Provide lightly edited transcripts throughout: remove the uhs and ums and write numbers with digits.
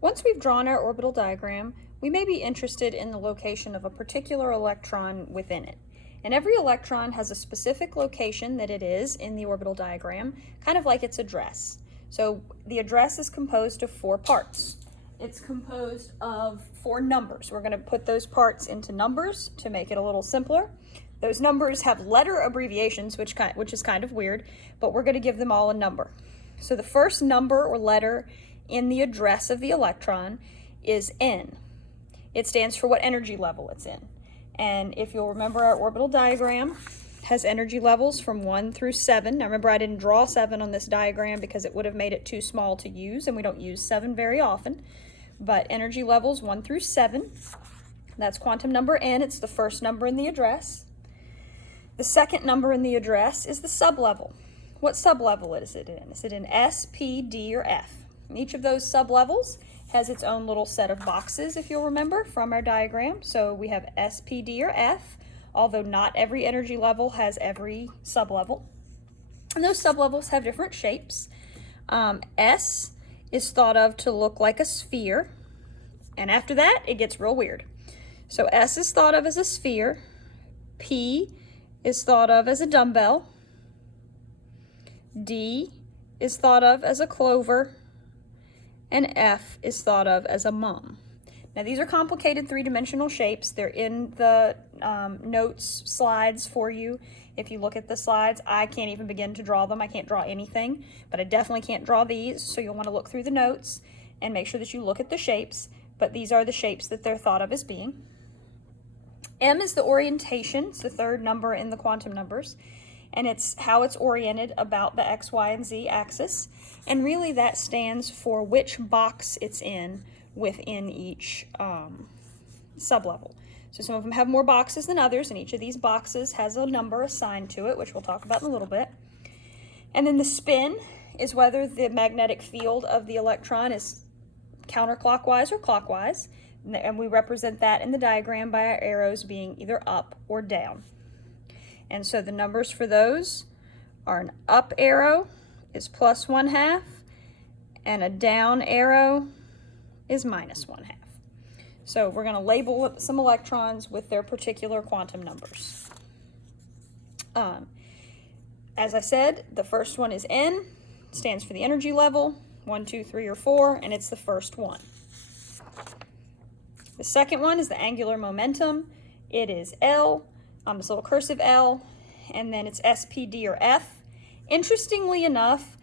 Once we've drawn our orbital diagram, we may be interested in the location of a particular electron within it. And every electron has a specific location that it is in the orbital diagram, kind of like its address. So the address is composed of 4 parts. It's composed of 4 numbers. We're going to put those parts into numbers to make it a little simpler. Those numbers have letter abbreviations, which is kind of weird, but we're going to give them all a number. So the first number or letter in the address of the electron is N. It stands for what energy level it's in. And if you'll remember, our orbital diagram has energy levels from 1 through 7. Now remember, I didn't draw 7 on this diagram because it would have made it too small to use, and we don't use 7 very often. But energy levels 1 through 7, that's quantum number N. It's the first number in the address. The second number in the address is the sublevel. What sublevel is it in? Is it in S, P, D, or F? And each of those sublevels has its own little set of boxes, if you'll remember from our diagram. So we have S, P, D, or F, although not every energy level has every sublevel. And those sublevels have different shapes. S is thought of to look like a sphere, and after that, it gets real weird. So S is thought of as a sphere, P is thought of as a dumbbell, D is thought of as a clover, and F is thought of as a mum. Now these are complicated 3-dimensional shapes. They're in the notes slides for you. If you look at the slides, I can't even begin to draw them. I can't draw anything, but I definitely can't draw these, so you'll want to look through the notes and make sure that you look at the shapes, but these are the shapes that they're thought of as being. M is the orientation. It's the 3rd number in the quantum numbers, and it's how it's oriented about the X, Y, and Z axis. And really that stands for which box it's in within each sublevel. So some of them have more boxes than others, and each of these boxes has a number assigned to it, which we'll talk about in a little bit. And then the spin is whether the magnetic field of the electron is counterclockwise or clockwise. And we represent that in the diagram by our arrows being either up or down. And so the numbers for those are an up arrow is +1/2, and a down arrow is -1/2. So we're going to label some electrons with their particular quantum numbers. As I said, the first one is N, stands for the energy level, 1, 2, 3, or 4, and it's the first one. The second one is the angular momentum. It is L, this little cursive L, and then it's S, P, D, or F. Interestingly enough,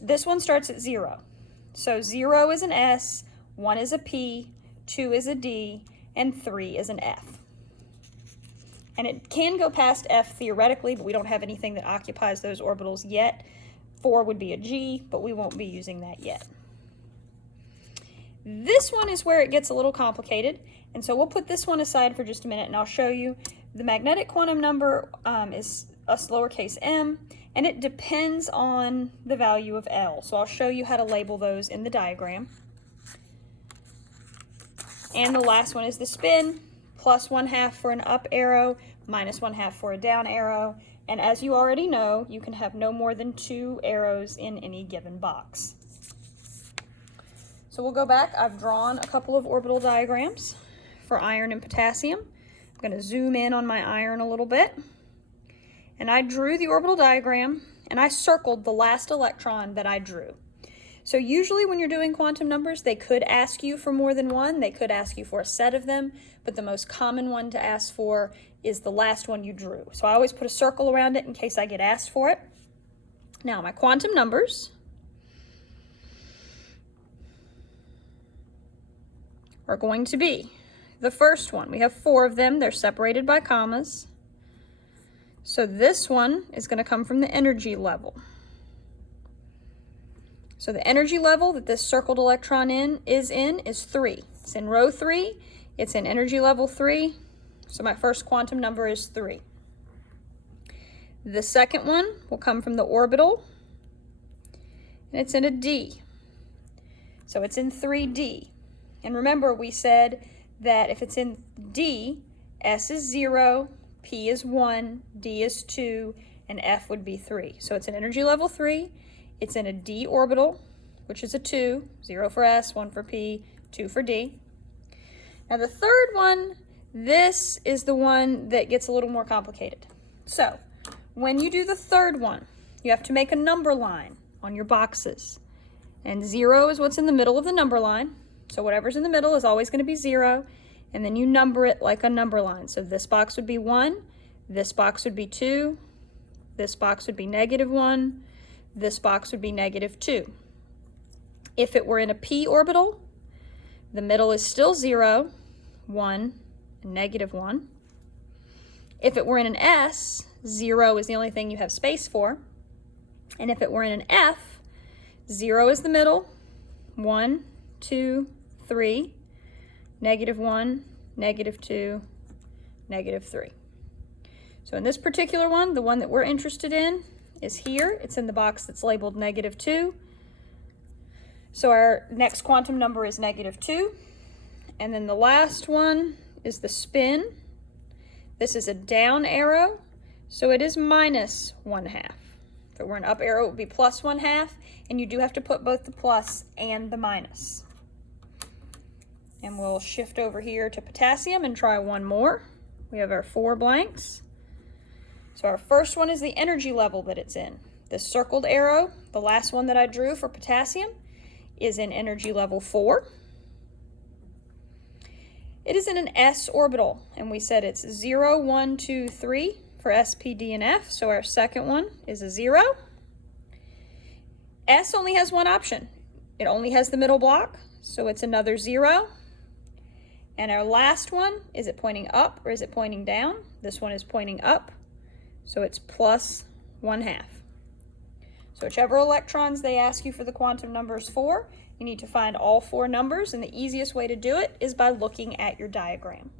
this one starts at 0. So 0 is an S, 1 is a P, 2 is a D, and 3 is an F. And it can go past F theoretically, but we don't have anything that occupies those orbitals yet. 4 would be a G, but we won't be using that yet. This one is where it gets a little complicated, and so we'll put this one aside for just a minute, and I'll show you. The magnetic quantum number is a lowercase m, and it depends on the value of L. So I'll show you how to label those in the diagram. And the last one is the spin, +1/2 for an up arrow, -1/2 for a down arrow. And as you already know, you can have no more than 2 arrows in any given box. So we'll go back. I've drawn a couple of orbital diagrams for iron and potassium. I'm going to zoom in on my iron a little bit. And I drew the orbital diagram, and I circled the last electron that I drew. So usually when you're doing quantum numbers, they could ask you for more than one. They could ask you for a set of them, but the most common one to ask for is the last one you drew. So I always put a circle around it in case I get asked for it. Now my quantum numbers are going to be the first one. We have 4 of them. They're separated by commas. So this one is going to come from the energy level. So the energy level that this circled electron is 3. It's in row 3. It's in energy level 3. So my first quantum number is 3. The second one will come from the orbital, and it's in a D. So it's in 3D. And remember, we said that if it's in D, S is 0, P is 1, D is 2, and F would be 3. So it's an energy level 3. It's in a D orbital, which is a 2, 0 for S, 1 for P, 2 for D. Now the third one, this is the one that gets a little more complicated. So when you do the third one, you have to make a number line on your boxes. And 0 is what's in the middle of the number line. So whatever's in the middle is always going to be 0. And then you number it like a number line. So this box would be 1, this box would be 2, this box would be -1, this box would be -2. If it were in a p orbital, the middle is still 0, 1, and -1. If it were in an s, 0 is the only thing you have space for. And if it were in an f, 0 is the middle, 1, 2, 3, -1, -2, -3. So in this particular one, the one that we're interested in is here. It's in the box that's labeled -2. So our next quantum number is -2. And then the last one is the spin. This is a down arrow, so it is -1/2. If it were an up arrow, it would be +1/2, and you do have to put both the plus and the minus. And we'll shift over here to potassium and try one more. We have our 4 blanks. So our first one is the energy level that it's in. This circled arrow, the last one that I drew for potassium, is in energy level 4. It is in an s orbital, and we said it's 0, 1, 2, 3 for S, P, D, and F, so our second one is a 0. S only has one option. It only has the middle block, so it's another 0. And our last one, is it pointing up or is it pointing down? This one is pointing up, so it's +1/2. So whichever electrons they ask you for the quantum numbers for, you need to find all 4 numbers, and the easiest way to do it is by looking at your diagram.